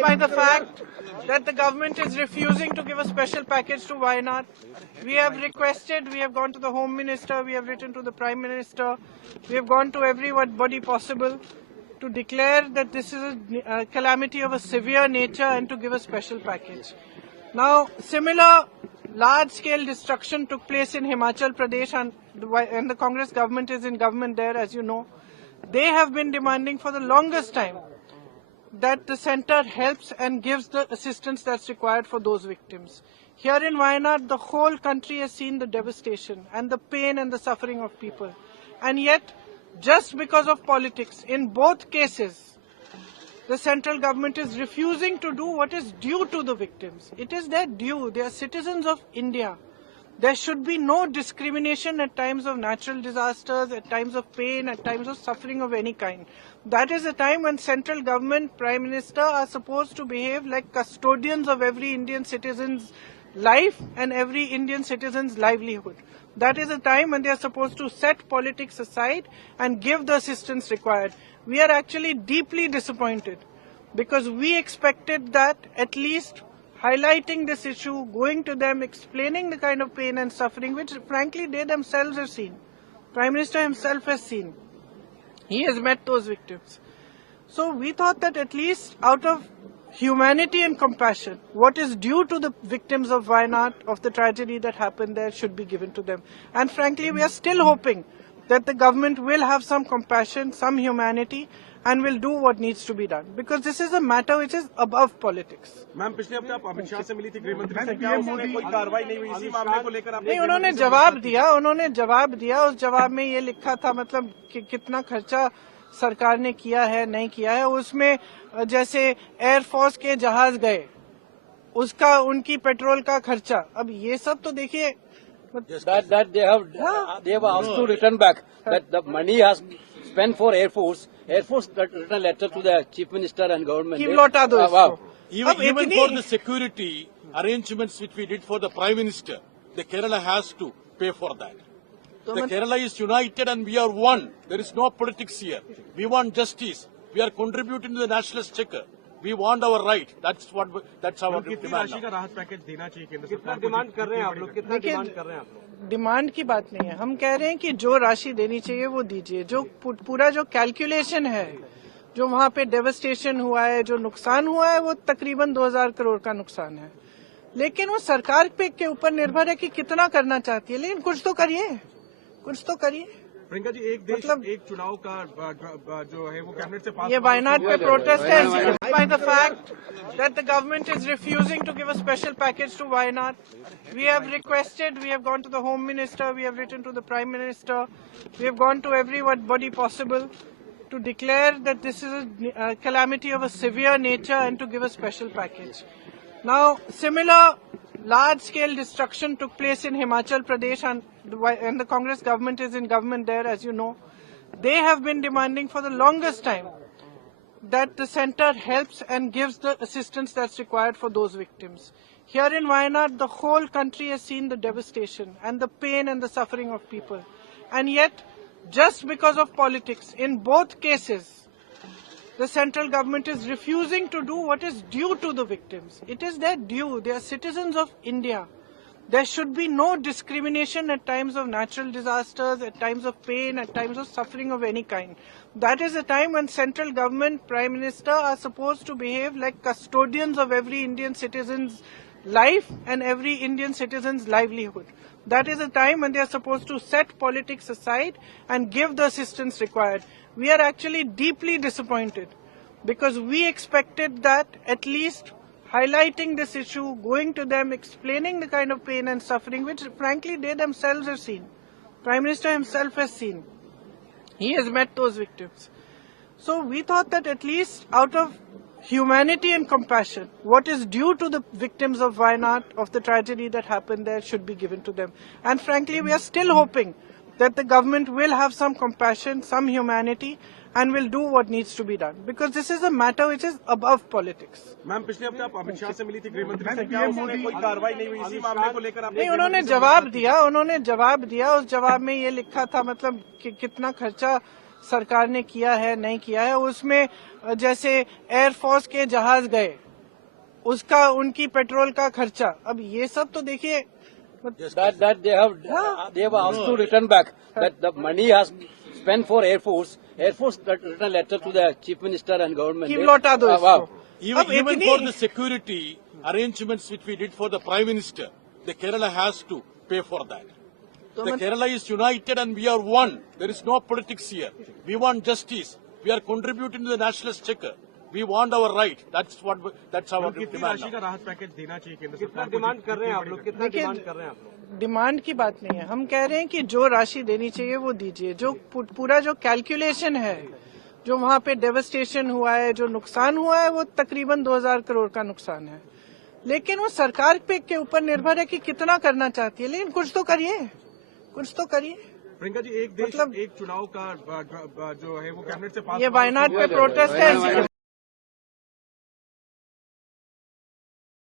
by the fact that the government is refusing to give a special package to Wayanad. We have requested, we have gone to the Home Minister, we have written to the Prime Minister, we have gone to everybody possible to declare that this is a calamity of a severe nature and to give a special package. Now, similar large-scale destruction took place in Himachal Pradesh, and the Congress government is in government there, as you know. They have been demanding for the longest time that the centre helps and gives the assistance that's required for those victims. Here in Wayanad, the whole country has seen the devastation and the pain and the suffering of people. And yet, just because of politics, in both cases, the central government is refusing to do what is due to the victims. It is their due. They are citizens of India. There should be no discrimination at times of natural disasters, at times of pain, at times of suffering of any kind. That is a time when central government, Prime Minister are supposed to behave like custodians of every Indian citizen's life and every Indian citizen's livelihood. That is a time when they are supposed to set politics aside and give the assistance required. We are actually deeply disappointed because we expected that at least highlighting this issue, going to them, explaining the kind of pain and suffering which frankly they themselves have seen. Prime Minister himself has seen. He has met those victims. So we thought that at least out of humanity and compassion, what is due to the victims of Wayanad, of the tragedy that happened there, should be given to them. And frankly, we are still hoping that the government will have some compassion, some humanity, and will do what needs to be done. Because this is a matter which is above politics. Ma'am पिछले हफ्ते आप अमित शाह से मिली थी, गृहमंत्री से, क्या उसमें कोई कार्रवाई नहीं हुई इसी मामले को लेकर? नहीं, उन्होंने जवाब दिया। उस जवाब में ये लिखा था मतलब कि कितना खर्चा सरकार ने किया है, नहीं किया है। उसमें जैसे एयरफोर्स के जहाज गए, उसका उनकी पेट्रोल का खर्चा, अब ये सब तो देखिए that they have asked to return back that the money has spent for Air Force written a letter to the Chief Minister and government. कि लौटा दो इसको। Even for the security arrangements which we did for the Prime Minister, the Kerala has to pay for that. The Kerala is united and we are one. There is no politics here. We want justice. We are contributing to the nationalist checker. We want our right. That's our demand. राशि का राहत package देना चाहिए केंद्र सरकार को? Demand कर रहे हैं आप लोग? कितना डिमांड कर रहे हैं आप लोग? डिमांड की बात नहीं है। हम कह रहे हैं कि जो राशि देनी चाहिए वो दीजिए। जो पूरा जो कैलकुलेशन है, जो वहाँ पे डेवस्टेशन हुआ है, जो नुकसान हुआ है, वो तकरीबन 2000 करोड़ का नुकसान है। लेकिन वो सरकार पे के ऊपर निर्भर है कि कितना करना चाहती है। लेकिन कुछ तो करिए, कुछ तो करिए। प्रियंका जी, एक देश एक चुनाव का जो है वो कैबिनेट से पास, ये वायनाड पे प्रोटेस्ट है by the fact that the government is refusing to give a special package to Wayanad. We have requested, we have gone to the Home Minister, we have written to the Prime Minister, we have gone to everybody possible to declare that this is a calamity of a severe nature and to give a special package. Now, similar large-scale destruction took place in Himachal Pradesh, and the Congress government is in government there, as you know. They have been demanding for the longest time that the centre helps and gives the assistance that's required for those victims. Here in Wayanad, the whole country has seen the devastation and the pain and the suffering of people. And yet, just because of politics, in both cases, the central government is refusing to do what is due to the victims. It is their due. They are citizens of India. There should be no discrimination at times of natural disasters, at times of pain, at times of suffering of any kind. That is a time when central government, Prime Minister are supposed to behave like custodians of every Indian citizen's life and every Indian citizen's livelihood. That is a time when they are supposed to set politics aside and give the assistance required. We are actually deeply disappointed because we expected that at least highlighting this issue, going to them, explaining the kind of pain and suffering which frankly they themselves have seen. Prime Minister himself has seen. He has met those victims. So we thought that at least out of humanity and compassion, what is due to the victims of Wayanad, of the tragedy that happened there, should be given to them. And frankly, we are still hoping that the government will have some compassion, some humanity, and will do what needs to be done. Because this is a matter which is above politics. Ma'am पिछले हफ्ते आप अमित शाह से मिली थी, गृहमंत्री से, क्या उसमें कोई कार्रवाई नहीं हुई इसी मामले को लेकर? नहीं, उन्होंने जवाब दिया। उस जवाब में ये लिखा था मतलब कि कितना खर्चा सरकार ने किया है, नहीं किया है। उसमें जैसे एयरफोर्स के जहाज गए, उसका उनकी पेट्रोल का खर्चा। अब ये सब तो देखिए that they have asked to return back that the money has spent for Air Force written a letter to the Chief Minister and government. कि लौटा दो इसको। Even इतनी- for the security arrangements which we did for the Prime Minister, the Kerala has to pay for that. The Kerala is united and we are one. There is no politics here. We want justice. We are contributing to the nationalist checker. We want our right. That's our कितनी demand राशि now. का राहत package देना चाहिए केंद्र कितना सरकार को? डिमांड कर रहे हैं आप लोग, कितना देखिए, डिमांड कर रहे हैं आप लोग? डिमांड की बात नहीं है। हम कह रहे हैं कि जो राशि देनी चाहिए वो दीजिए। जो पूरा जो कैलकुलेशन है, जो वहाँ पे डेवस्टेशन हुआ है, जो नुकसान हुआ है, वो तकरीबन 2000 करोड़ का नुकसान है। लेकिन वो सरकार पे के ऊपर निर्भर है कि कितना करना चाहती है। लेकिन कुछ तो करिए, कुछ तो करिए। प्रियंका जी, एक देश मतलब- एक चुनाव का जो है वो कैबिनेट से पास ये हुआ। वायनाड पे प्रोटेस्ट है।